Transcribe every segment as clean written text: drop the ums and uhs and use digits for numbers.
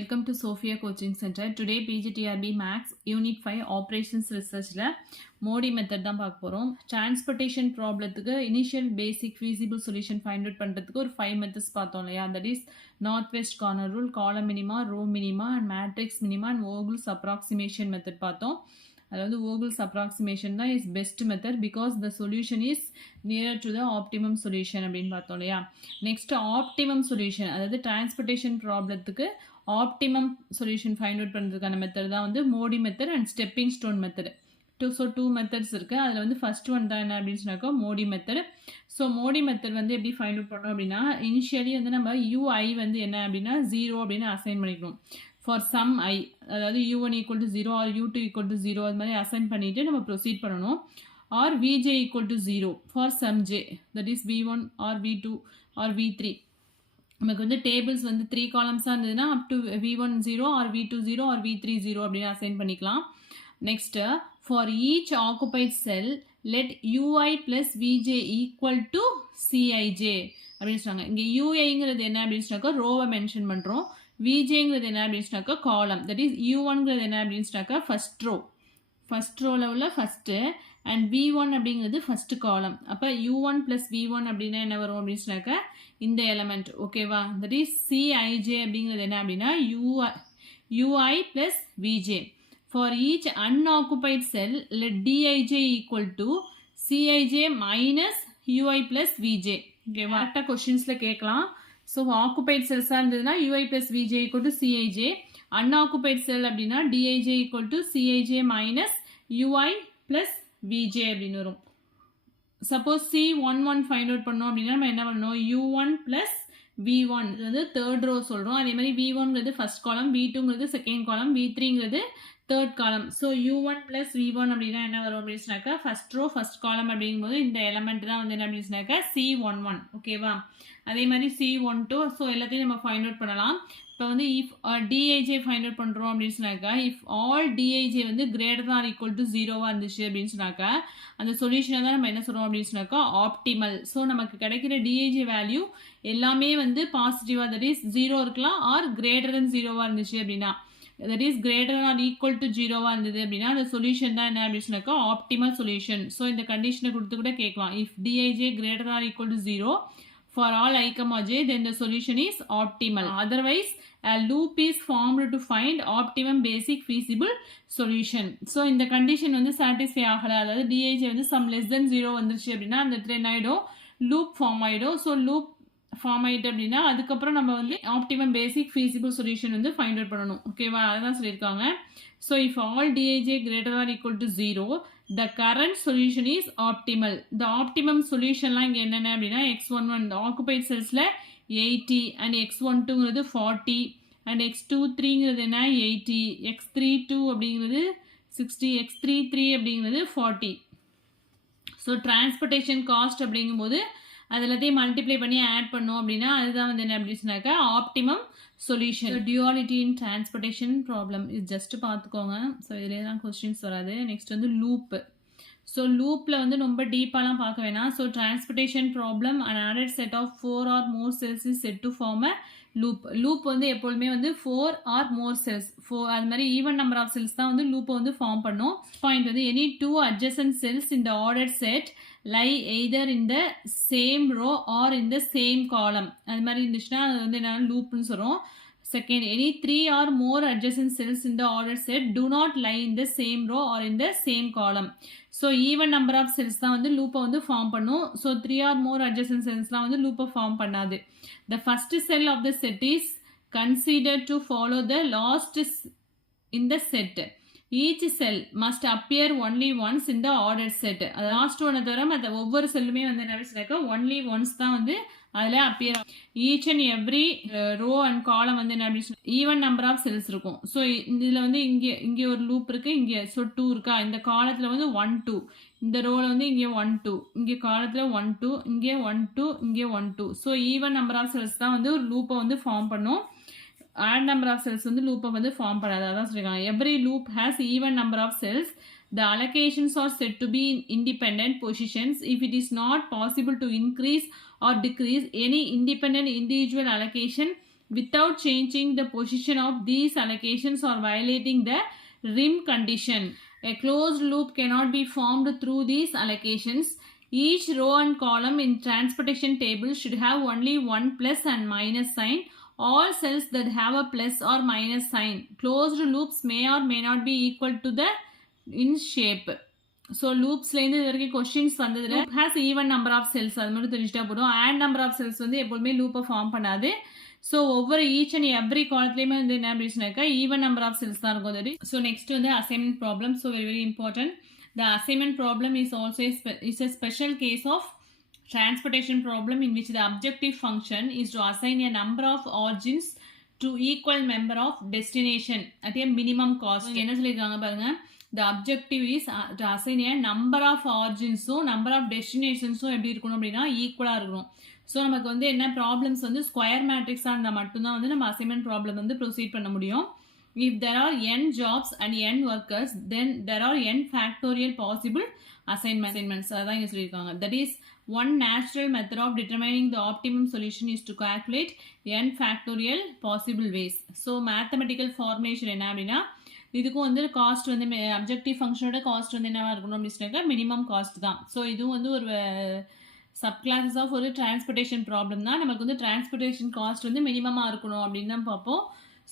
Welcome to Sophia Coaching Center. Today PGTRB Max Unit 5 Operations Researchல MODI method தான் பார்க்க போகிறோம். டிரான்ஸ்போர்ட்டேஷன் ப்ராப்ளத்துக்கு initial basic feasible solution find out பண்ணுறதுக்கு ஒரு 5 மெத்தட்ஸ் பார்த்தோம் இல்லையா? That is north west corner rule, column minima, row minima and matrix minima and Vogel's approximation method பார்த்தோம். அதாவது ஓகுல்ஸ் அப்ராக்சிமேஷன் தான் is best method because the solution is near to the optimum solution அப்படின்னு பார்த்தோம் இல்லையா? Next optimum solution, அதாவது transportation ப்ராப்ளத்துக்கு optimum solution find out பண்ணுறதுக்கான method தான் வந்து MODI method and stepping stone method. Two methods இருக்குது. அதில் வந்து ஃபர்ஸ்ட் ஒன் தான் என்ன அப்படின்னு சொன்னாக்கா MODI method. So MODI method வந்து எப்படி ஃபைண்ட் அவுட் பண்ணோம் அப்படின்னா, இனிஷியலி வந்து நம்ம ui வந்து என்ன அப்படின்னா 0 அப்படின்னு அசைன் பண்ணிக்கணும் ஃபார் சம் i, அதாவது u1 equal to 0 or u2 equal to 0 அது மாதிரி அசைன் பண்ணிவிட்டு நம்ம ப்ரொசீட் பண்ணணும். Or vj equal to 0 for some j, that is v1 or v2 or v3. நமக்கு வந்து டேபிள்ஸ் வந்து 3 காலம்ஸாக இருந்ததுன்னா up to v1 0 R v2 0 R v3 0 அப்படின்னு அசைன் பண்ணிக்கலாம். Next for each occupied sell let ui plus vj equal to cij அப்படின்னு சொன்னாங்க. இங்கே uiங்கிறது என்ன அப்படின்னு சொன்னாக்கா ரோவை மென்ஷன் பண்ணுறோம். vjங்கிறது என்ன அப்படின்னு சொன்னாக்கா காலம், தட் இஸ் u1ங்கிறது என்ன அப்படின்னு சொன்னாக்கா ஃபஸ்ட் ரோவில் உள்ள ஃபஸ்ட்டு அண்ட் v1 அப்படிங்கிறது ஃபஸ்ட்டு காலம். அப்போ u1 ப்ளஸ் v1 அப்படின்னா என்ன வரும் அப்படின்னு சொன்னாக்கா இந்த எலமெண்ட், ஓகேவா? தட் இஸ் cij அப்படிங்கிறது என்ன அப்படின்னா ui plus vj. For each unoccupied cell let dij equal to cij minus ui plus vj. ஓகேவா? கரெக்டாக கொஷின்ஸில் கேட்கலாம். ஸோ ஆக்குபைட் செல்ஸாக இருந்ததுன்னா ui plus vj equal to cij, அன்ஆக்குபைட் செல் அப்படின்னா dij equal to cij minus ui plus vj அப்படின்னு வரும். Suppose c11 find out பண்ணோம் அப்படின்னா நம்ம என்ன பண்ணணும், u1 ப்ளஸ் v1 வந்து தேர்ட் ரோ சொல்கிறோம். அதே மாதிரி v1ங்கிறது ஃபர்ஸ்ட் காலம், v2ங்கிறது செகண்ட் காலம், v3ங்கிறது third column. So u1 plus v1 அப்படின்னா என்ன வரும் அப்படின்னு சொன்னாக்கா ஃபர்ஸ்ட் ரோ ஃபர்ஸ்ட் காலம் அப்படிங்கும்போது இந்த எலமெண்ட் தான் வந்து என்ன அப்படின்னு சொன்னாக்கா c11, ஓகேவா? அதே மாதிரி c12. ஸோ எல்லாத்தையும் நம்ம ஃபைண்ட் அவுட் பண்ணலாம். இப்போ வந்து இஃப் dij ஃபைண்ட் அவுட் பண்ணுறோம் அப்படின்னு சொன்னாக்கா இஃப் ஆல் dij வந்து கிரேட்டர் தான் ஈக்குவல் டு 0வாக இருந்துச்சு அப்படின்னு சொன்னாக்கா அந்த சொல்யூஷனை தான் நம்ம என்ன சொல்கிறோம் அப்படின்னு சொன்னாக்கா ஆப்டிமல். ஸோ நமக்கு கிடைக்கிற dij வேல்யூ எல்லாமே வந்து பாசிட்டிவாக, தட் இஸ் 0 இருக்கலாம் ஆர் கிரேட்டர் தென் 0வாக இருந்துச்சு அப்படின்னா, that is greater or equal to 0வாக இருந்தது அப்படின்னா அந்த சொல்யூஷன் தான் என்ன அப்படின்னு சொன்னாக்கா ஆப்டிமல் சொல்யூஷன். ஸோ இந்த கண்டிஷனை கொடுத்து கூட கேட்கலாம். If dij greater or equal to 0 for all I, j, then the solution is optimal. Otherwise, a loop is formed to find optimum basic feasible solution. So, இந்த condition வந்து satisfy ஆகல, அதாவது dij வந்து some less than 0 வந்துருச்சு அப்படின்னா அந்த train ஆகிடும், loop form ஆகிடும். ஸோ லூப் ஃபார்ம் ஆகிட்டு அப்படின்னா அதுக்கப்புறம் நம்ம வந்து ஆப்டிமம் பேசிக் ஃபீஸிபிள் சொல்யூஷன் வந்து ஃபைண்ட் அவுட் பண்ணணும், ஓகேவா? அதுதான் சொல்லியிருக்காங்க. So if all dij greater than equal to 0, the current solution is optimal. The optimum solutionலாம் இங்கே என்னென்ன அப்படின்னா x11 இந்த ஆக்குபைட் செல்ஸில் 80 அண்ட் x12ங்கிறது 40 அண்ட் x23ங்கிறது என்ன 80, x32 அப்படிங்கிறது 60, x33 அப்படிங்கிறது 40. ஸோ டிரான்ஸ்போர்ட்டேஷன் காஸ்ட் அப்படிங்கும்போது அது எல்லாத்தையும் மல்டிப்ளை பண்ணி ஆட் பண்ணோம் அப்படின்னா அதுதான் வந்து என்ன அப்படின்னு சொன்னாக்கா ஆப்டிமம் சொல்யூஷன். டியூவாலிட்டி இன் டிரான்ஸ்போர்ட்டேஷன் ப்ராப்ளம் இது ஜஸ்ட் பார்த்துக்கோங்க. ஸோ இதிலே தான் கொஸ்டின்ஸ் வராது. நெக்ஸ்ட் வந்து லூப்பு. ஸோ லூப்பில் வந்து ரொம்ப டீப்பாலாம் பார்க்க வேணாம். ஸோ டிரான்ஸ்போர்ட்டேஷன் ப்ராப்ளம் அண்ட் ஆடட் set of 4 or more cells is set to form a loop வந்து எப்பொழுதுமே வந்து 4 or more cells, அது மாதிரி ஈவன் நம்பர் ஆஃப் செல்ஸ் தான் வந்து லூப்பை வந்து ஃபார்ம் பண்ணும். பாயிண்ட் வந்து any 2 adjacent cells in the ordered set lie either in the same row or in the same column. அது மாதிரி இருந்துச்சுன்னா அது வந்து என்ன லூப்னு சொல்கிறோம். Second, any 3 or more adjacent cells in the ordered set do not lie in the same row or in the same column. So even number of cells தான் வந்து லூப்பை வந்து ஃபார்ம் பண்ணும். ஸோ 3 or more adjacent cellsலாம் வந்து லூப்பை form பண்ணாது. The first cell of the set is considered to follow the last in the set. Each cell must appear only once in the ordered set. அது last ஒன்னை தவிர மற்ற ஒவ்வொரு செல்லுமே வந்து என்ன சொன்னாக்கா ஒன்லி ஒன்ஸ் தான் வந்து அதில் அப்பியர் ஆகும். Each and every row and column வந்து என்ன அப்படின்னு சொன்னால் ஈவன் நம்பர் ஆஃப் செல்ஸ் இருக்கும். ஸோ இதில் வந்து இங்கே ஒரு லூப் இருக்குது, இங்கே ஸோ 2 இருக்கா, இந்த காலத்தில் வந்து 1 2, இந்த ரோவில் வந்து இங்கே 1 2, இங்கே காலத்தில் 1 2, இங்கே 1 2, இங்கே 1 2. So even number of cells தான் வந்து ஒரு லூப்பை வந்து ஃபார்ம் பண்ணும். ஆட் நம்பர் ஆஃப் செல்ஸ் வந்து லூப்பை வந்து ஃபார்ம் பண்ணாது. அதான் சொல்லியிருக்காங்க. Every loop has even number of cells. The allocations are said to be in independent positions. If it is not possible to increase or decrease any independent individual allocation without changing the position of these allocations or violating the rim condition. A closed loop cannot be formed through these allocations. Each row and column in transportation table should have only one plus and minus sign. All cells that have a plus or minus sign. Closed loops may or may not be equal to the in shape. So loopsலேருந்து இது வரைக்கும் questions வந்ததில் loop has even number of cells அது மட்டும் தெரிஞ்சுட்டா போதும். and number of cells வந்து எப்போதுமே லூப்பை ஃபார்ம் பண்ணாது. ஸோ ஒவ்வொரு ஈச் அண்ட் எவ்ரி காலத்துலேயுமே வந்து என்ன அப்படின்னாக்கா ஈவன் நம்பர் ஆஃப் செல்ஸ் தான் இருக்கும் அது. ஸோ நெக்ஸ்ட் வந்து assignment problem. So very very important. The assignment problem is also is a special case of transportation problem in which the objective function is to assign a number of origins to equal member of destination at a minimum cost. என்ன சொல்லியிருக்காங்க பாருங்க. The objective is to assign a number of origins number of destinations எப்படி இருக்கணும் அப்படின்னா ஈக்குவலாக இருக்கணும். So நமக்கு வந்து என்ன ப்ராப்ளம்ஸ் வந்து ஸ்கொயர் மேட்ரிக்ஸாக இருந்தால் மட்டும்தான் வந்து நம்ம அசைன்மெண்ட் ப்ராப்ளம் வந்து ப்ரொசீட் பண்ண முடியும். If there are n jobs and n workers, then there are n factorial possible assignments. அதான் இங்கே சொல்லியிருக்காங்க. That is one natural method of determining the optimum solution is to calculate n factorial possible ways. So mathematical formulation என்ன அப்படின்னா இதுக்கும் வந்து cost வந்து objective ஃபங்க்ஷனோட cost வந்து என்னவா இருக்கணும் அப்படின்னு சொன்னாக்கா மினிமம் காஸ்ட் தான். ஸோ இதுவும் வந்து ஒரு சப் கிளாஸஸ் ஆஃப் ஒரு டிரான்ஸ்போர்ட்டேஷன் ப்ராப்ளம் தான். நமக்கு வந்து டிரான்ஸ்போர்ட்டேஷன் காஸ்ட் வந்து மினிமமாக இருக்கணும் அப்படின்னு தான் பார்ப்போம்.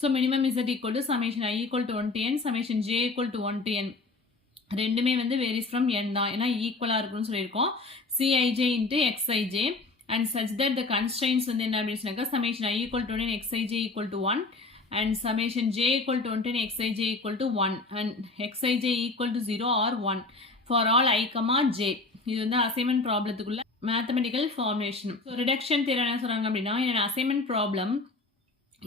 So minimum Z equal to summation I equal to 1 to n summation J equal to 1 to n. ரெண்டுமே வந்து வேரிஸ் ஃப்ரம் n தான், ஏன்னா ஈக்குவலாக இருக்குன்னு சொல்லியிருக்கோம். C I J into X I J and such that the constraints வந்து என்ன அப்படின்னு சொன்னாக்கா summation I equal to 1 X I J equal to 1 and summation j equal to 1 xij equal to 1 and xij equal to 0 or 1 for all I comma j. இது வந்து assignment ப்ராப்ளத்துக்குள்ள mathematical formulation. So reduction theorem என்ன சொல்கிறாங்க அப்படின்னா in assignment problem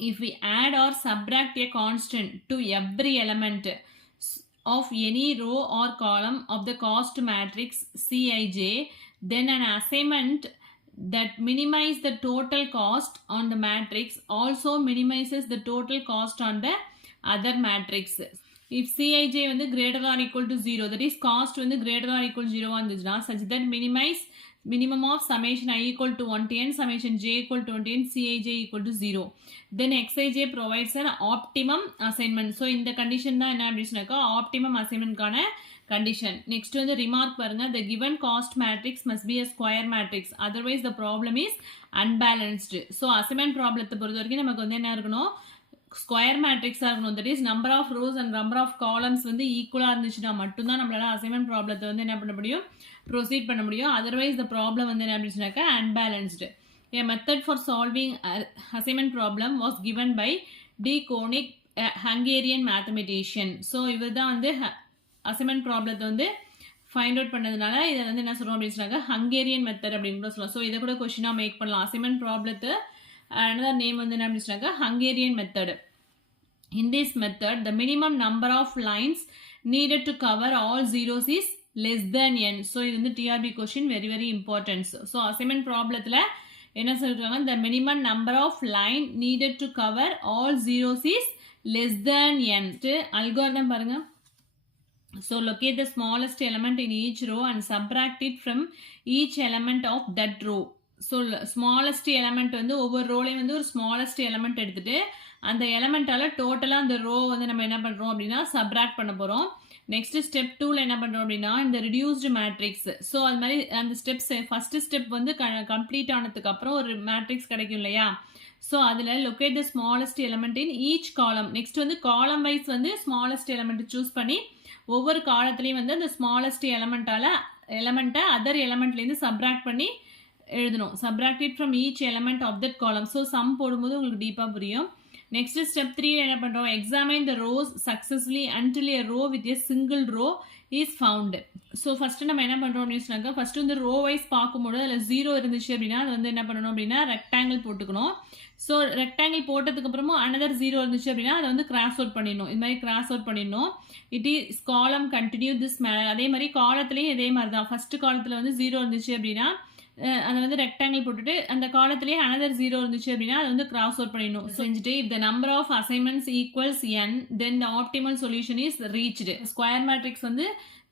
if we add or subtract a constant to every element of any row or column of the cost matrix Cij, then an assignment that minimize the total cost on the matrix also minimizes the total cost on the other matrix. If Cij வந்து greater or equal to 0, that is cost வந்து greater or equal to 0 வந்துச்சுன்னா such that minimize minimum of summation I equal to 1 to n summation j equal to 1 to n Cij equal to 0, then Xij provides an optimum assignment. So இந்த condition தான் என்ன அப்படின்னு சொன்னாக்கா optimum அசைன்மெண்ட்கான condition. Next வந்து remark பாருங்க, the given cost matrix must be a square matrix, otherwise the problem is unbalanced. So assignment ப்ராப்ளத்தை பொறுத்த வரைக்கும் நமக்கு வந்து என்ன இருக்கணும் ஸ்கொயர் மேட்ரிக்ஸாக இருக்கணும். That is number of rows and number of columns வந்து ஈக்குவலாக இருந்துச்சுன்னா மட்டும்தான் நம்மளால அசைன்மெண்ட் ப்ராப்ளத்தை வந்து என்ன பண்ண முடியும் ப்ரொசீட் பண்ண முடியும். அதர்வைஸ் த ப்ராப்ளம் வந்து என்ன அப்படின்னாக்கா unbalanced. A method for solving assignment problem was given by D. Koenig, a Hungarian mathematician. So இவர் தான் வந்து அசைன்மெண்ட் ப்ராப்ளத்தை வந்து ஃபைண்ட் அவுட் பண்ணதுனால இதை வந்து என்ன சொல்கிறோம் அப்படின்னு சொன்னாங்க ஹங்கேரியன் மெத்தட் அப்படின்னு கூட சொல்லலாம். ஸோ இதை கூட கொஸ்டினாக மேக் பண்ணலாம். அசைன்மெண்ட் ப்ராப்ளத்தை another name வந்து என்ன அப்படின்னு சொன்னாங்க Hungarian method. In this method the minimum number of lines needed to cover all zeros is less than n. So இது வந்து TRB question, very very important. So assignment ப்ராப்ளத்தில் என்ன சொல்றாங்க the minimum number of line needed to cover all zeros is less than n. algorithm பாருங்க. So locate the smallest element in each row and subtract it from each element of that row. So smallest element வந்து ஒவ்வொரு ரோலையும் வந்து ஒரு smallest element எடுத்துகிட்டு அந்த எலமெண்ட்டால் டோட்டலாக அந்த row வந்து நம்ம என்ன பண்ணுறோம் அப்படின்னா சப்ராக்ட் பண்ண போகிறோம். நெக்ஸ்ட் ஸ்டெப் 2ல் என்ன பண்ணுறோம் அப்படின்னா இந்த ரிடியூஸ்டு மேட்ரிக்ஸ். ஸோ அது மாதிரி அந்த ஸ்டெப்ஸ் ஃபஸ்ட்டு ஸ்டெப் வந்து கம்ப்ளீட் ஆனதுக்கப்புறம் ஒரு மேட்ரிக்ஸ் கிடைக்கும் இல்லையா. ஸோ அதில் locate the smallest element in each காலம். நெக்ஸ்ட் வந்து காலம் வைஸ் வந்து ஸ்மாலஸ்ட் எலமெண்ட் சூஸ் பண்ணி ஒவ்வொரு காலத்துலேயும் வந்து அந்த ஸ்மாலஸ்ட் எலமெண்ட்டை அதர் எலமெண்ட்லேருந்து சப்ராக்ட் பண்ணி எழுதணும். Subtract it from each element of that column. So sum போடும்போது உங்களுக்கு டீப்பாக புரியும். நெக்ஸ்ட் ஸ்டெப் 3 என்ன பண்ணுறோம் examine the rows successfully until a row with a single row is found. So first நம்ம என்ன பண்ணுறோம் அப்படின்னு சொன்னாக்கா ஃபஸ்ட்டு வந்து ரோ வைஸ் பார்க்கும்போது அதில் 0 இருந்துச்சு அப்படின்னா அது வந்து என்ன பண்ணணும் அப்படின்னா ரெக்டாங்கிள் போட்டுக்கணும். ஸோ ரெக்டாங்கிள் போட்டதுக்கப்புறமும் அனதர் 0 இருந்துச்சு அப்படின்னா அதை வந்து கிராஸ் அவுட் பண்ணிடணும். இது மாதிரி கிராஸ் அவுட் பண்ணிடணும். இட் இஸ் காலம் கண்டினியூ திஸ் மேனர். அதே மாதிரி காலத்துலேயும் இதே மாதிரி தான். ஃபஸ்ட்டு காலத்தில் வந்து 0 இருந்துச்சு அப்படின்னா அதை வந்து ரெக்டாங்கிள் போட்டுட்டு அந்த காலத்திலேயே அனதர் 0 இருந்துச்சு அப்படின்னா அதை வந்து கிராஸ் அவுட் பண்ணிடணும். செஞ்சுட்டு if the number of assignments equals n then the optimal solution is reached. Square matrix வந்து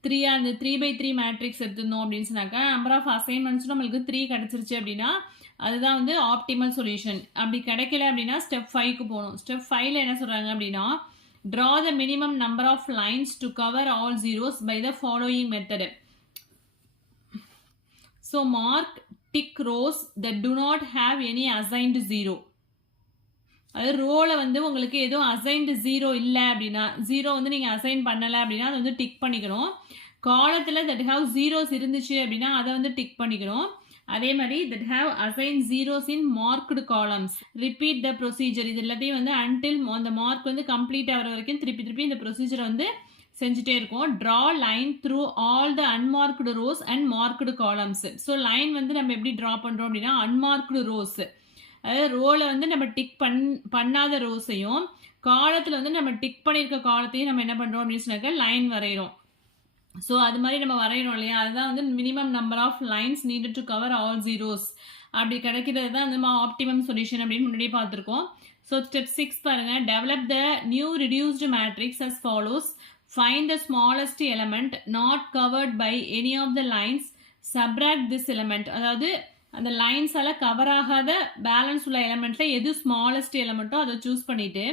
3 அந்த 3/3 மேட்ரிக்ஸ் எடுத்துருந்தோம் அப்படின்னு சொன்னாக்கா நம்பர் ஆஃப் அசைன்மெண்ட்ஸ் நம்மளுக்கு 3 கிடச்சிருச்சு அப்படின்னா அதுதான் வந்து ஆப்டிமல் சொல்யூஷன். அப்படி கிடைக்கல அப்படின்னா ஸ்டெப் 5க்கு போகணும். ஸ்டெப் 5ல என்ன சொல்கிறாங்க அப்படின்னா draw the minimum number of lines to cover all zeros by the following method. So mark tick rows that do not have any assigned zero. அது ரோவில் வந்து உங்களுக்கு எதுவும் அசைன்டு ஜீரோ இல்லை அப்படின்னா, ஜீரோ வந்து நீங்கள் அசைன் பண்ணலை அப்படின்னா அதை வந்து டிக் பண்ணிக்கணும். காலத்தில் தட் ஹாவ் ஜீரோஸ் இருந்துச்சு அப்படின்னா அதை வந்து டிக் பண்ணிக்கணும். அதே மாதிரி that have assign zeros in marked columns. Repeat the procedure. இது எல்லாத்தையும் வந்து அன்டில் அந்த மார்க் வந்து கம்ப்ளீட் ஆகிற வரைக்கும் திருப்பி இந்த ப்ரொசீஜரை வந்து செஞ்சுட்டே இருக்கும். Draw line through all the unmarked rows and marked columns. So line வந்து நம்ம எப்படி ட்ரா பண்ணுறோம் அப்படின்னா அன்மார்க்டு ரோஸ், அதாவது ரோவில் வந்து நம்ம டிக் பண்ணாத ரோஸையும் காலத்தில் வந்து நம்ம டிக் பண்ணியிருக்க காலத்தையும் நம்ம என்ன பண்ணுறோம் அப்படின்னு சொன்னாக்க லைன் வரைகிறோம். ஸோ அது மாதிரி நம்ம வரைகிறோம் இல்லையா, அதுதான் வந்து minimum number of lines needed to cover all zeros. அப்படி கிடைக்கிறது தான் நம்ம ஆப்டிமம் சொல்யூஷன் அப்படின்னு முன்னாடியே பார்த்துருக்கோம். ஸோ ஸ்டெப் 6 பாருங்கள். Develop the new reduced matrix as follows. Find the smallest element not covered by any of the lines. Subtract this element. அதாவது அந்த லைன்ஸால் கவர் ஆகாத பேலன்ஸ் உள்ள எலமெண்ட்டில் எது ஸ்மாலஸ்ட் எலமெண்ட்டோ அதை சூஸ் பண்ணிவிட்டு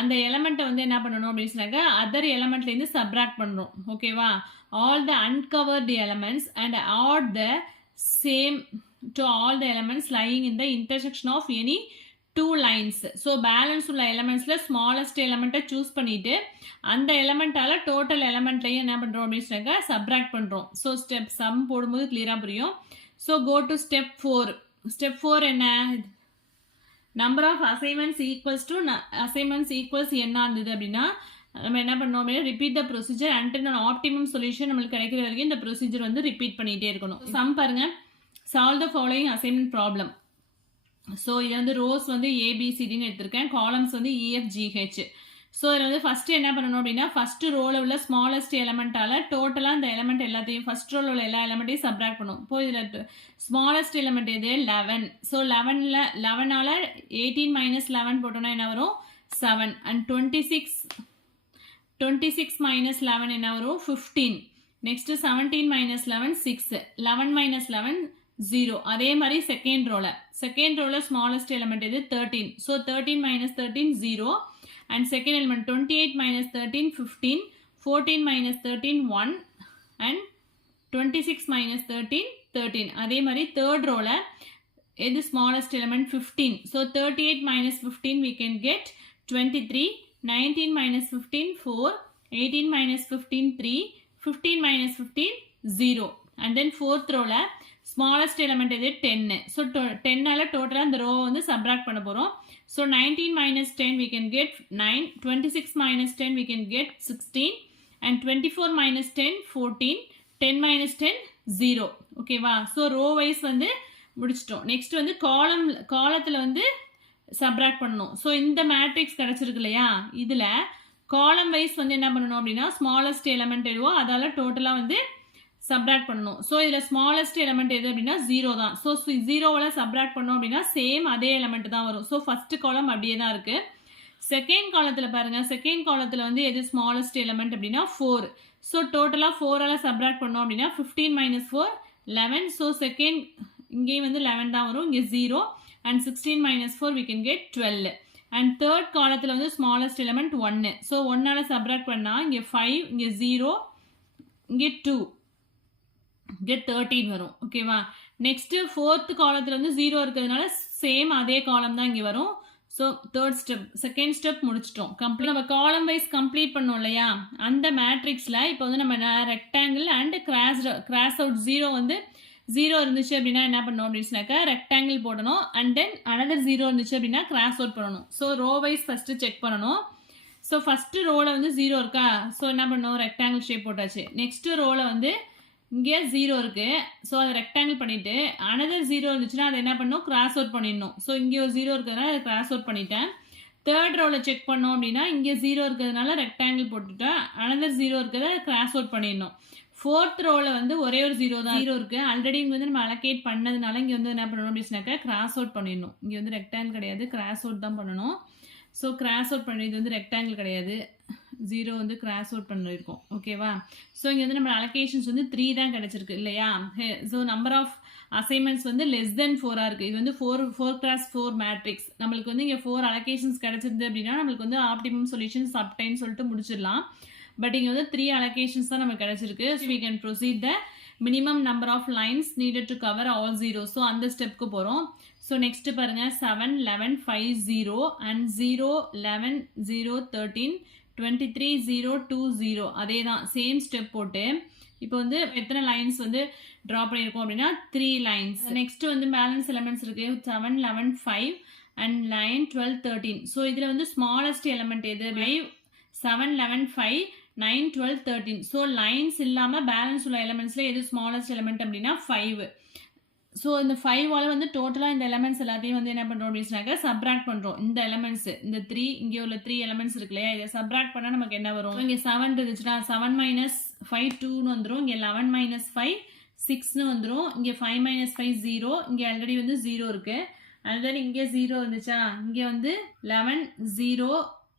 அந்த எலமெண்ட்டை வந்து என்ன பண்ணணும் அப்படின்னு சொன்னாக்க அதர் எலமெண்ட்லேருந்து சப்ராக்ட் பண்ணுறோம். ஓகேவா? All the uncovered elements and add the same to all the elements lying in the intersection of any 2 lines. So balance உள்ள எலமெண்ட்ஸில் ஸ்மாலஸ்ட் எலமெண்ட்டை சூஸ் பண்ணிவிட்டு அந்த எலமெண்ட்டால் டோட்டல் எலமெண்ட்லையும் என்ன பண்ணுறோம் அப்படின்னு சொன்னாக்க சப்ராக்ட் பண்ணுறோம். ஸோ ஸ்டெப் சம் போடும்போது கிளியராக புரியும். So go to step 4. Step 4 என்ன? நம்பர் ஆஃப் அசைன்மெண்ட்ஸ் ஈக்குவல்ஸ் என்ன இருந்தது அப்படின்னா நம்ம என்ன பண்ணோம் அப்படின்னா repeat the procedure and optimum solution நம்மளுக்கு கிடைக்கிற வரைக்கும் இந்த ப்ரொசீஜர் வந்து ரிப்பீட் பண்ணிகிட்டே இருக்கணும். சம் பாருங்கள். Solve the following assignment problem. So இது வந்து ரோஸ் வந்து ஏபிசிடின்னு எடுத்திருக்கேன், காலம்ஸ் வந்து இஎஃப்ஜிஹெச். ஸோ இதில் வந்து ஃபஸ்ட்டு என்ன பண்ணணும் அப்படின்னா ஃபஸ்ட்டு ரோவில் உள்ள ஸ்மாலஸ்ட் எலமெண்ட்டால் டோட்டலாக இந்த எலமெண்ட் எல்லாத்தையும் ஃபஸ்ட் ரோவில் உள்ள எல்லா எலமெண்ட்டையும் சப்ராக்ட் பண்ணும். இப்போ இதில் ஸ்மாலஸ்ட் எலமெண்ட் எது? 11. ஸோ 11ஆல் 18 - 11 போட்டோன்னா என்ன வரும்? 7. அண்ட் 26 - 11 என்ன வரும்? 15. நெக்ஸ்ட்டு 17 - 11 6. 11 - 11 0. அதே மாதிரி செகண்ட் ரோவில் ஸ்மாலஸ்ட் எலமெண்ட் எது? 13. So 13 - 13 0. And second element 28 - 13 15. 14 - 13 1. And 26 - 13 13. அதே மாதிரி தேர்ட் ரோவில் எது smallest element? 15. So 38 - 15 we can get 23. 19 - 15 4. 18 - 15 3. 15 - 15 0. And then fourth ரோவில் ஸ்மாலஸ்ட் எலமெண்ட் எது? 10. ஸோ 10ஆல் டோட்டலாக இந்த ரோவை வந்து சப்ராக்ட் பண்ண போகிறோம். So 19 - 10 we can get 9. 26 - 10 we can get 16. And 24 - 10 14. 10 - 10 0. ஓகேவா? ஸோ ரோ வைஸ் வந்து முடிச்சிட்டோம். நெக்ஸ்ட் வந்து காலத்தில் வந்து சப்ராக்ட் பண்ணணும். ஸோ இந்த மேட்ரிக்ஸ் கிடச்சிருக்கு இல்லையா, இதில் காலம் வைஸ் வந்து என்ன பண்ணணும் அப்படின்னா ஸ்மாலஸ்ட் எலமெண்ட் எதுவோ அதால் டோட்டலாக வந்து சப்ராக்ட் பண்ணணும். ஸோ இதில் ஸ்மாலஸ்ட் எலமெண்ட் எது அப்படின்னா 0 தான். ஸோ 0வில் சப்ராக்ட் பண்ணோம் அப்படின்னா சேம் அதே எலமெண்ட் தான் வரும். ஸோ ஃபஸ்ட்டு காலம் அப்படியே தான் இருக்குது. செகண்ட் காலத்தில் பாருங்கள். செகண்ட் காலத்தில் வந்து எது ஸ்மாலஸ்ட் எலமெண்ட் அப்படின்னா 4. ஸோ டோட்டலாக 4ஆல் சப்ராக்ட் பண்ணோம் அப்படின்னா 15 - 4 11. ஸோ செகண்ட் இங்கேயும் வந்து 11 தான் வரும், இங்கே 0. And 16 - 4 we can get 12. And third காலத்தில் வந்து ஸ்மாலஸ்ட் எலமெண்ட் 1. ஸோ 1ஆல் சப்ராக்ட் பண்ணால் இங்கே 5, இங்கே 0, இங்கே 2, இங்கே 13 வரும். ஓகேவா? நெக்ஸ்ட்டு ஃபோர்த்து காலத்தில் வந்து 0 இருக்கிறதுனால சேம் அதே காலம் தான் இங்கே வரும். ஸோ செகண்ட் ஸ்டெப் முடிச்சிட்டோம். நம்ம காலம் வைஸ் கம்ப்ளீட் பண்ணோம் இல்லையா, அந்த மேட்ரிக்ஸில் இப்போ வந்து நம்ம ரெக்டாங்கிள் அண்ட் கிராஸ் அவுட் 0 வந்து 0 இருந்துச்சு அப்படின்னா என்ன பண்ணணும் அப்படின்னு சொன்னாக்கா ரெக்டாங்கிள் போடணும். அண்ட் தென் அனதர் 0 இருந்துச்சு அப்படின்னா கிராஸ் அவுட் பண்ணணும். So row wise first check பண்ணணும். ஸோ ஃபஸ்ட்டு ரோவில் வந்து 0 இருக்கா, ஸோ என்ன பண்ணணும் ரெக்டாங்கிள் ஷேப் போட்டாச்சு. நெக்ஸ்ட்டு ரோவில் வந்து இங்கே 0 இருக்குது. ஸோ அதை ரெக்டாங்கிள் பண்ணிவிட்டு அனதர் 0 இருந்துச்சுன்னா அதை என்ன பண்ணணும் கிராஸ் அவுட் பண்ணிடணும். ஸோ இங்கே ஒரு 0 இருக்கிறதுனால அதை கிராஸ் அவுட் பண்ணிட்டேன். தேர்ட் ரோவில் செக் பண்ணோம் அப்படின்னா இங்கே 0 இருக்கிறதுனால ரெக்டாங்கிள் போட்டுட்டேன். அனதர் 0 இருக்கிறத கிராஸ் அவுட் பண்ணிடணும். ஃபோர்த் ரோவில் வந்து ஒரே ஒரு 0 தான் 0 இருக்குது. ஆல்ரெடி இங்கே வந்து நம்ம அலோகேட் பண்ணதுனால இங்கே வந்து என்ன பண்ணணும் அப்படின்னாக்கா கிராஸ் அவுட் பண்ணிடணும். இங்கே வந்து ரெக்டாங்கிள் கிடையாது, கிராஸ் அவுட் தான் பண்ணணும். ஸோ கிராஸ் அவுட் பண்ணி இது வந்து ரெக்டாங்கிள் கிடையாது, 0 வந்து கிராஸ் அவுட் பண்ணியிருக்கோம். ஓகேவா? ஸோ இங்கே வந்து நம்ம அலோகேஷன்ஸ் வந்து 3 தான் கிடச்சிருக்கு இல்லையா? ஸோ நம்பர் ஆஃப் அசைன்மெண்ட்ஸ் வந்து லெஸ் தென் 4 இருக்குது. இது வந்து 4x4 மேட்ரிக்ஸ். நம்மளுக்கு வந்து இங்கே 4 அலோகேஷன்ஸ் கிடச்சிருந்து அப்படின்னா நம்மளுக்கு வந்து ஆப்டிமம் சொல்யூஷன் சப்டைம் சொல்லிட்டு முடிச்சிடலாம். பட் இங்கே வந்து 3 allocations தான் நமக்கு கிடச்சிருக்கு. So we can proceed the minimum number of lines needed to cover all zeros. So அந்த ஸ்டெப்க்கு போகிறோம். ஸோ நெக்ஸ்ட் பாருங்க 7, 11, 5, 0 and 0, 11, 0, 13, 23, 0, 2, 0. அதே தான் சேம் ஸ்டெப் போட்டு இப்போ வந்து எத்தனை லைன்ஸ் வந்து ட்ரா பண்ணியிருக்கோம் அப்படின்னா 3 லைன்ஸ். நெக்ஸ்ட் வந்து பேலன்ஸ் எலமெண்ட்ஸ் இருக்கு 7, 11, 5 and 9, 12, 13. ஸோ இதில் வந்து ஸ்மாலஸ்ட் எலமெண்ட் எது? 7, 11, 5, 9, 12, 13. ஸோ லைன்ஸ் இல்லாமல் பேலன்ஸ் உள்ள எலமெண்ட்ஸில் எது ஸ்மாலஸ்ட் எலமெண்ட் அப்படின்னா 5. ஸோ இந்த 5ஆல் வந்து டோட்டலாக இந்த எலமெண்ட்ஸ் எல்லாத்தையும் வந்து என்ன பண்ணுறோம் அப்படின்னாக்கா சப்ராக்ட் பண்ணுறோம். இந்த எலமெண்ட்ஸ் இந்த 3 இங்கே உள்ள 3 எலமெண்ட்ஸ் இருக்கு இல்லையா, இதை சப்ராக்ட் பண்ணால் நமக்கு என்ன வரும்? இங்கே 7 இருந்துச்சுன்னா 7 - 5 2ன்னு வந்துடும். இங்கே 11 - 5 6ன்னு வந்துடும். இங்கே 5 - 5 0. இங்கே ஆல்ரெடி வந்து 0 இருக்குது. ஆல்ரெடி இங்கே 0 இருந்துச்சா, இங்கே வந்து 11 0.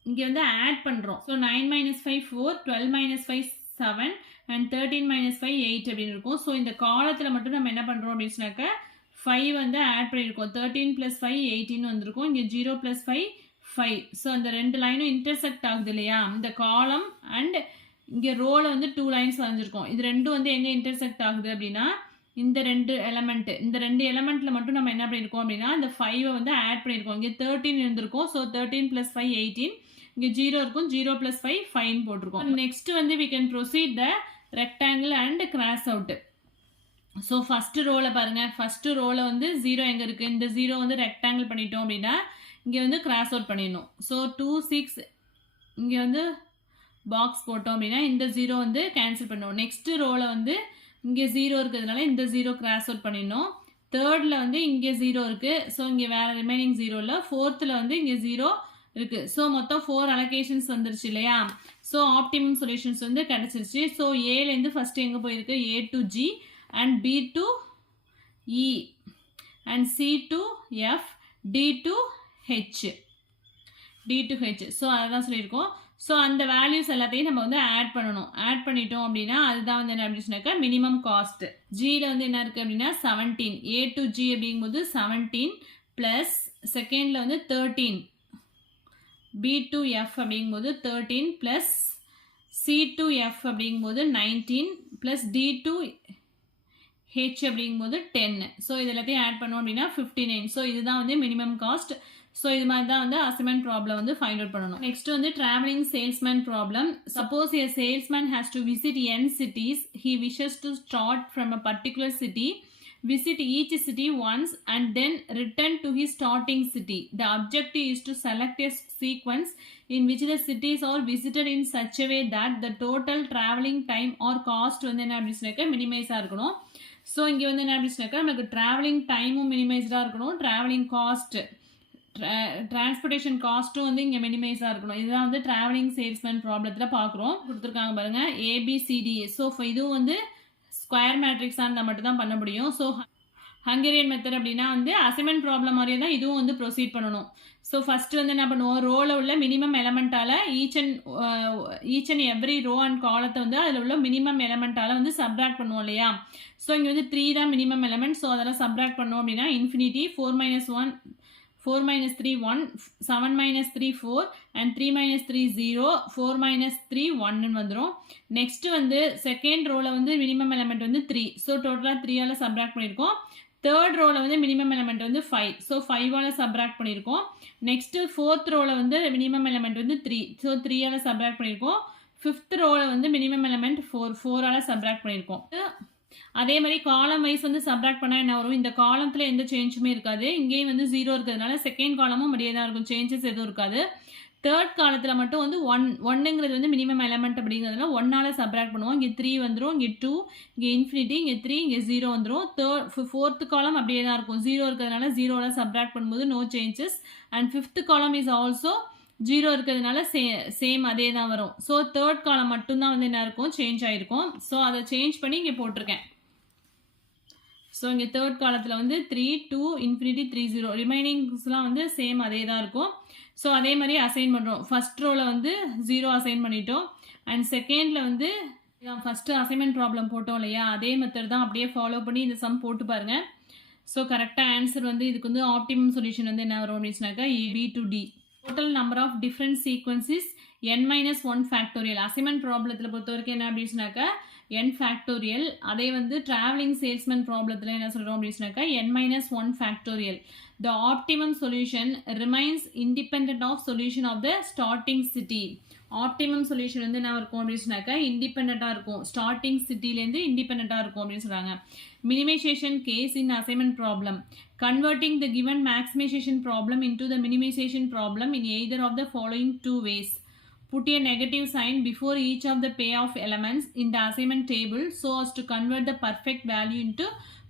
இங்கே வந்து ஆட் பண்ணுறோம். ஸோ 9 - 5 4, 12 - 5 7 and 13 - 5 8 அப்படின்னு இருக்கும். ஸோ இந்த காலத்தில் மட்டும் நம்ம என்ன பண்ணுறோம் அப்படின்னாக்க 5 வந்து ஆட் பண்ணியிருக்கோம். 13 + 5 18 வந்திருக்கும். இங்கே 0 + 5 5. ஸோ அந்த 2 லைனும் இன்டர்செக்ட் ஆகுது இல்லையா, இந்த காலம் அண்ட் இங்கே ரோவில் வந்து 2 லைன்ஸ் வரைஞ்சிருக்கோம். இது ரெண்டும் வந்து எங்கே இன்டர்செக்ட் ஆகுது அப்படின்னா இந்த 2 எலமெண்ட், இந்த 2 எலமெண்ட்டில் மட்டும் நம்ம என்ன பண்ணியிருக்கோம் அப்படின்னா இந்த 5 வந்து ஆட் பண்ணியிருக்கோம். இங்கே 13 இருந்திருக்கும். ஸோ 13 + 5 18. இங்கே 0 இருக்கும். 0 + 5 5 போட்டிருக்கோம். நெக்ஸ்ட் வந்து we can proceed the rectangle and cross out. So first ரோவில் பாருங்கள், ஃபஸ்ட்டு ரோவில் வந்து 0 எங்கே இருக்குது? இந்த 0 வந்து ரெக்டாங்கிள் பண்ணிட்டோம் அப்படின்னா இங்கே வந்து கிராஸ் அவுட் பண்ணிடணும். ஸோ 2 6 இங்கே வந்து பாக்ஸ் போட்டோம் அப்படின்னா இந்த 0 வந்து கேன்சல் பண்ணுவோம். நெக்ஸ்ட்டு ரோவில் வந்து இங்கே 0 இருக்கிறதுனால இந்த 0 கிராஸ் அவுட் பண்ணிடணும். தேர்டில் வந்து இங்கே 0 இருக்குது. ஸோ இங்கே வேறு ரிமைனிங் 0 இல்லை. ஃபோர்த்தில் வந்து இங்கே 0 இருக்குது. ஸோ மொத்தம் 4 allocations வந்துருச்சு இல்லையா. ஸோ ஆப்டிமம் சொல்யூஷன்ஸ் வந்து கிடச்சிருச்சு. ஸோ ஏலேருந்து ஃபஸ்ட்டு எங்கே போயிருக்கு? A to G and B to E and C to F, D to H. So அதுதான் சொல்லியிருக்கோம். ஸோ அந்த வேல்யூஸ் எல்லாத்தையும் நம்ம வந்து ஆட் பண்ணணும். ஆட் பண்ணிட்டோம் அப்படின்னா அதுதான் வந்து என்ன அப்படின்னாக்கா மினிமம் காஸ்ட். ஜியில் வந்து என்ன இருக்குது அப்படின்னா 17. A to G அப்படிங்கும்போது 17 ப்ளஸ் செகண்டில் வந்து 13. B to F அப்படிங்கும்போது 13 ப்ளஸ் C to F அப்படிங்கும்போது 19 ப்ளஸ் D to H அப்படிங்கும்போது 10. ஸோ இது எல்லாத்தையும் ஆட் பண்ணோம் அப்படின்னா 59. ஸோ இதுதான் வந்து மினிமம் காஸ்ட். ஸோ இது மாதிரி தான் வந்து அசைன்மெண்ட் ப்ராப்ளம் வந்து ஃபைண்ட் அவுட் பண்ணணும். நெக்ஸ்ட் வந்து travelling salesman problem. Suppose a salesman has to visit n cities. He wishes to start from a particular city, visit each city once and then return to his starting city. The objective is to select a sequence in which the cities are visited in such a way that the total traveling time or cost வந்து என்ன அப்படின்னாக்கா மினிமைஸாக இருக்கணும். So இங்கே வந்து என்ன அப்படின்னாக்கா நமக்கு travelling டைமும் மினிமைஸ்டாக இருக்கணும். ட்ராவலிங் காஸ்ட் டிரான்ஸ்போர்ட்டேஷன் காஸ்ட்டும் வந்து இங்கே மினிமைஸாக இருக்கணும். இதுதான் வந்து ட்ராவலிங் சேல்ஸ்மேன் ப்ராப்ளத்தில் பார்க்குறோம். கொடுத்துருக்காங்க பாருங்கள் ABCD. ஸோ இதுவும் வந்து ஸ்கொயர் மேட்ரிக்ஸாக இருந்தால் மட்டும் தான் பண்ண முடியும். ஸோ ஹங்கேரியன் மெத்தட் அப்படின்னா வந்து அசைன்மெண்ட் ப்ராப்ளம் மாதிரியே தான் இதுவும் வந்து ப்ரொசீட் பண்ணணும். ஸோ ஃபஸ்ட்டு வந்து என்ன பண்ணுவோம், ரோவில் உள்ள மினிமம் எலமெண்ட்டால் each and every row and காலத்தை வந்து அதில் உள்ள மினிமம் எலமெண்ட்டால் வந்து சப்ராக்ட் பண்ணுவோம் இல்லையா. ஸோ இங்கே வந்து 3 தான் மினிமம் எலமெண்ட். ஸோ அதெல்லாம் சப்ராக்ட் பண்ணோம் அப்படின்னா இன்ஃபினிட்டி 4 - 1 4 - 3 1, 7 - 3 4 and 3 - 3 0, 4 - 3 1 வந்துடும். நெக்ஸ்ட் வந்து செகண்ட் ரோவில் வந்து மினிமம் எலமெண்ட் வந்து 3. ஸோ டோட்டலாக 3ஆல் சப்ராக்ட் பண்ணியிருக்கோம். தேர்ட் ரோவில் வந்து மினிமம் எலமெண்ட் வந்து 5. ஸோ 5ஆல் சப்ராக்ட் பண்ணியிருக்கோம். நெக்ஸ்ட்டு ஃபோர்த் ரோவில் வந்து மினிமம் எலமெண்ட் வந்து 3. ஸோ 3ஆல் சப்ராக்ட் பண்ணியிருக்கோம். ஃபிஃப்த் ரோவில் வந்து மினிமம் எலமெண்ட் 4ஆல் சப்ராக்ட் பண்ணியிருக்கோம். அதே மாதிரி காலம் வைஸ் வந்து சப்ராக்ட் பண்ணால் என்ன வரும், இந்த காலத்தில் எந்த சேஞ்சுமே இருக்காது. இங்கேயும் வந்து 0 இருக்கிறதுனால செகண்ட் காலமும் அப்படியே தான் இருக்கும், சேஞ்சஸ் எதுவும் இருக்காது. தேர்ட் காலத்தில் மட்டும் வந்து 1ங்கிறது வந்து மினிமம் எலமெண்ட் அப்படிங்கிறதுனால 1ஆல் சப்ராக்ட் பண்ணுவோம். இங்கே 3 வந்துடும், இங்கே 2, இங்கே இன்ஃபினிட்டி, இங்கே 3, இங்கே 0 வந்துடும். ஃபோர்த்து காலம் அப்படியே தான் இருக்கும், 0 இருக்கிறதுனால 0ஆல் சப்ராக்ட் பண்ணும்போது no changes. And fifth column is also 0 இருக்கிறதுனால சேம் அதே தான் வரும். ஸோ தேர்ட் காலம் மட்டும்தான் வந்து என்ன இருக்கும், சேஞ்ச் ஆகிருக்கும். ஸோ அதை சேஞ்ச் பண்ணி இங்கே போட்டிருக்கேன். ஸோ இங்கே தேர்ட் காலத்தில் வந்து 3 2 இன்ஃபினிட்டி 3 0 ரிமைனிங்ஸ்லாம் வந்து சேம் அதே தான் இருக்கும். ஸோ அதே மாதிரி அசைன் பண்ணுறோம். ஃபர்ஸ்ட் ரோவில் வந்து 0 அசைன் பண்ணிட்டோம். அண்ட் செகண்டில் வந்து ஃபஸ்ட்டு அசைன்மெண்ட் ப்ராப்ளம் போட்டோம் இல்லையா, அதே மெத்தட் தான் அப்படியே ஃபாலோ பண்ணி இந்த சம் போட்டு பாருங்கள். ஸோ கரெக்டாக ஆன்சர் வந்து இதுக்கு வந்து ஆப்டிமம் சொல்யூஷன் வந்து என்ன வரும் அப்படின்னாக்கா B to D. Total number of different sequences n-1 factorial. Assignment ப்ராப்ளத்தில் பொறுத்த வரைக்கும் என்ன அப்படின்னாக்கா n ஃபேக்டோரியல். அதே வந்து ட்ராவலிங் சேல்ஸ்மேன் ப்ராப்ளத்தில் என்ன சொல்கிறோம் அப்படின்னாக்கா n-1 factorial. The optimum solution remains independent of solution of the starting city. Optimum solution வந்து என்ன இருக்கும் அப்படின்னாக்கா இண்டிபெண்ட்டாக இருக்கும். ஸ்டார்டிங் சிட்டிலேருந்து இண்டிபெண்ட்டாக இருக்கும் அப்படின்னு சொல்கிறாங்க. Minimisation case in assignment problem. Converting the given maximisation problem into the minimisation problem in either of the following 2 ways. Put a negative sign before each of the payoff elements in the assignment table so as to convert the perfect value into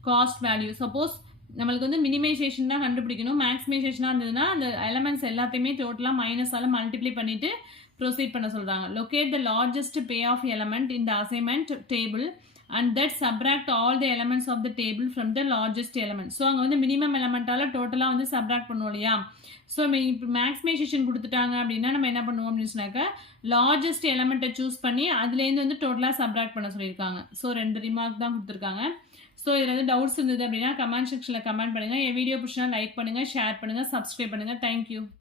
cost value. Suppose நம்மளுக்கு வந்து minimisation தான் கண்டுபிடிக்கணும். மேக்ஸிமைசேஷனாக இருந்ததுன்னா அந்த elements எல்லாத்தையுமே டோட்டலாக மைனஸால் multiply பண்ணிவிட்டு proceed பண்ண சொல்கிறாங்க. Locate the largest payoff element in the assignment table and that subtract all the elements of the table from the largest element. So அங்கே வந்து மினிமம் எலமெண்ட்டால் டோட்டலாக வந்து சப்ராக்ட் பண்ணுவோம் இல்லையா. ஸோ இப்போ மேக்ஸிமைசேஷன் கொடுத்துட்டாங்க அப்படின்னா நம்ம என்ன பண்ணுவோம் அப்படின்னு சொன்னாக்கா லார்ஜஸ்ட் எலமெண்ட்டை சூஸ் பண்ணி அதுலேருந்து வந்து டோட்டலாக சப்ராக்ட் பண்ண சொல்லியிருக்காங்க. ஸோ 2 ரிமார்க் தான் கொடுத்துருக்காங்க. ஸோ இதில் வந்து டவுட்ஸ் இருந்தது அப்படின்னா கமெண்ட் செக்ஷனில் கமெண்ட் பண்ணுங்கள். என் வீடியோ பிடிச்சினா லைக் பண்ணுங்கள், ஷேர் பண்ணுங்கள், சப்ஸ்கிரைப் பண்ணுங்கள். தேங்க்யூ.